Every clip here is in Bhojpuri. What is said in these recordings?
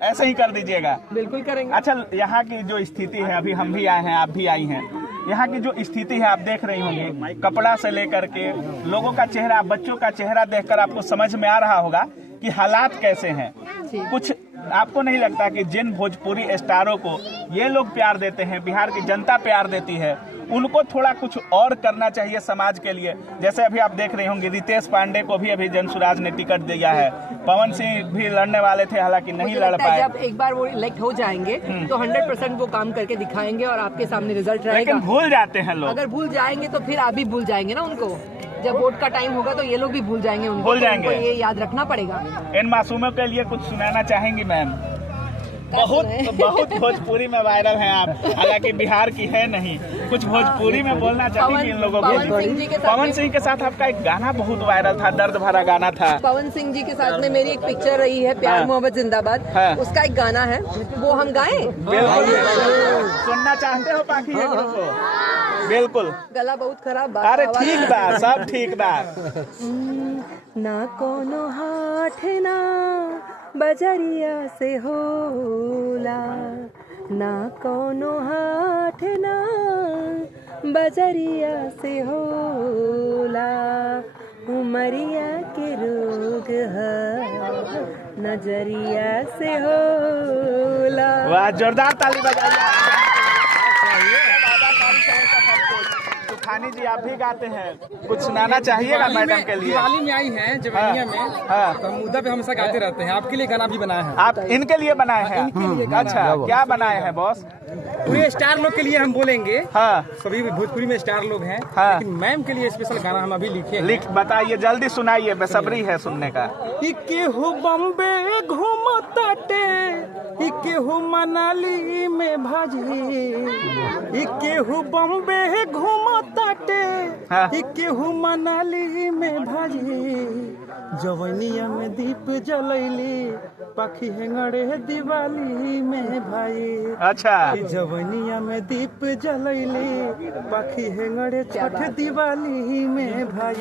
ऐसे ही कर दीजिएगा। बिल्कुल करेंगे। अच्छा, यहाँ की जो स्थिति है, अभी हम भी आए हैं, आप भी आई हैं, यहाँ की जो स्थिति है आप देख रही होंगी, कपड़ा से लेकर के लोगों का चेहरा, बच्चों का चेहरा देखकर आपको समझ में आ रहा होगा कि हालात कैसे हैं। कुछ आपको नहीं लगता कि जिन भोजपुरी स्टारों को ये लोग प्यार देते हैं, बिहार की जनता प्यार देती है, उनको थोड़ा कुछ और करना चाहिए समाज के लिए? जैसे अभी आप देख रहे होंगे, रितेश पांडे को भी अभी जनसुराज ने टिकट दिया है, पवन सिंह भी लड़ने वाले थे, हालांकि नहीं लड़ पाए। जब एक बार वो इलेक्ट हो जाएंगे तो 100% वो काम करके दिखाएंगे और आपके सामने रिजल्ट रहेगा। लेकिन भूल जाते हैं लोग। अगर भूल जाएंगे तो फिर आप भी भूल जाएंगे ना उनको। जब वोट का टाइम होगा तो ये लोग भी भूल जाएंगे उनको। भूल जाएंगे। ये याद रखना पड़ेगा। इन मासूमों के लिए कुछ सुनाना चाहेंगी मैम? बहुत भोजपुरी में वायरल हैं आप, हालांकि बिहार की है नहीं, कुछ भोजपुरी में बोलना चाहेंगी इन लोगों को? पवन सिंह के साथ आपका एक गाना बहुत वायरल था, दर्द भरा गाना था। पवन सिंह जी के साथ में मेरी एक पिक्चर रही है, प्यार मोहब्बत जिंदाबाद, उसका एक गाना है, वो हम गाएं? बिल्कुल। सुनना चाहते हो बाकी को? बिल्कुल। गला बहुत खराब। अरे ठीक बा, सब ठीक बा। ना कोनो हाथ ना बजरिया से होला, ना कोनो हाथ ना बजरिया से होला, उमरिया के रोग है नजरिया से होला। वाह, जोरदार ताली बजाइए। तूफानी जी, आप भी गाते हैं, कुछ सुनाना चाहिएगा मैडम के लिए? दिवाली में आई हैं जवानिया में, तो मुद्दा पे हमेशा गाते रहते हैं। आपके लिए गाना भी बनाया है। आप इनके लिए बनाए हैं? अच्छा, क्या बनाए हैं बॉस? पूरे स्टार लोग के लिए हम बोलेंगे। हाँ, सभी भोजपुरी में स्टार लोग हैं। हाँ। लेकिन मैम के लिए स्पेशल गाना हम अभी लिखे। लिख बताइए, जल्दी सुनाइए, बेसब्री है सुनने का। केहू बम्बे घूमताटे, केहू मनाली में भाजी, केहू बम्बे घूमताटे, केहू मनाली में भाजी, जवनिया में दीप जलैली, पाखी हेंगड़े दिवाली में भाई। अच्छा, जवनिया में दीप जलैली, पाखी हेंगड़े छठ दिवाली में भाई।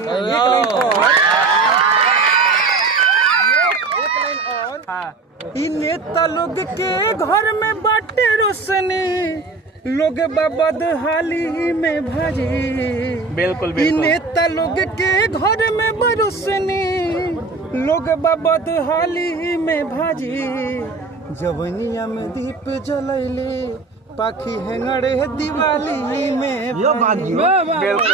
हाँ। इ नेता लोग के घर में बाटे रोशनी, लोग बदहाली में भाजी। बिल्कुल इ बिल्कुल। नेता लोग के घर में बरोशनी, लोग बदहाली में भाजी, जवनिया में दीप जलैली, पाखी हेंगड़े दिवाली में बिल्कुल।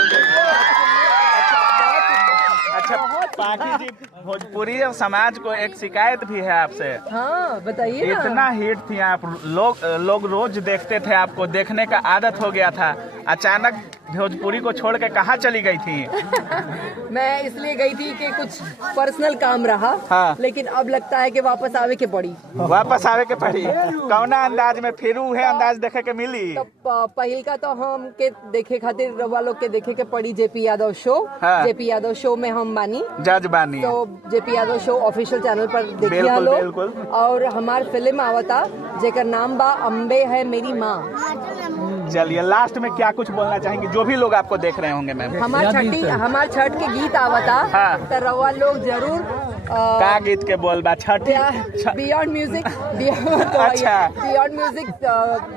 अच्छा पाखी जी, भोजपुरी और समाज को एक शिकायत भी है आपसे। हाँ बताइए। इतना हिट थी आप, लोग रोज देखते थे आपको, देखने का आदत हो गया था, अचानक भोजपुरी को छोड़ के कहाँ चली गई थी? मैं इसलिए गई थी कि कुछ पर्सनल काम रहा। हाँ। लेकिन अब लगता है कि वापस आवे के पड़ी। वापस आवे के पड़ी? कौना अंदाज में? फिर है अंदाज देखे के मिली? तो पहिल का तो हम के देखे खातिर रवा लोग के देखे के पड़ी जेपी यादव शो। हाँ। जेपी यादव शो में हम बानी जज बानी, तो जेपी यादव शो ऑफिशियल चैनल पर देखिए बिल्कुल, लोग। बिल्कुल। और हमार फिल्म आवता जेकर नाम बा अम्बे है मेरी माँ। चलिए, लास्ट में क्या कुछ बोलना चाहेंगे जो भी लोग आपको देख रहे होंगे मैम? हमार छठ के गीत आवता। हाँ। तो रवा लोग जरूर का गीत के बोल बा? छठ बियॉन्ड म्यूजिक अच्छा।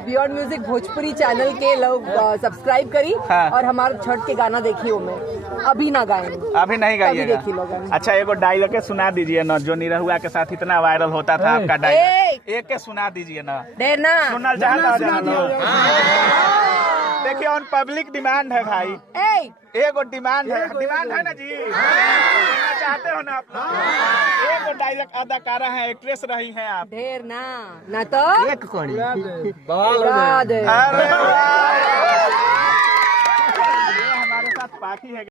बियॉन्ड म्यूजिक भोजपुरी चैनल के लोग सब्सक्राइब करी। हाँ। और हमारे छठ के गाना देखिए में अभी ना गाएं, अभी नहीं गाइएगा? देखिए लोग। अच्छा, एगो डायलॉग सुना दीजिए ना, जो निरहुआ के साथ इतना वायरल होता था आपका डायलॉग, एक के सुना दीजिए ना। देर ना सुनल चाहता देखिए, ऑन पब्लिक डिमांड है भाई, एगो डिमांड है ना जी, सुनना चाहते हो ना आप लोग? एगो डायलॉग अदाकारा है, एक्ट्रेस रही हैं आप। ढेर ना तो एक कड़ी उड़ा दे। अरे वाह! ये हमारे साथ पाखी है।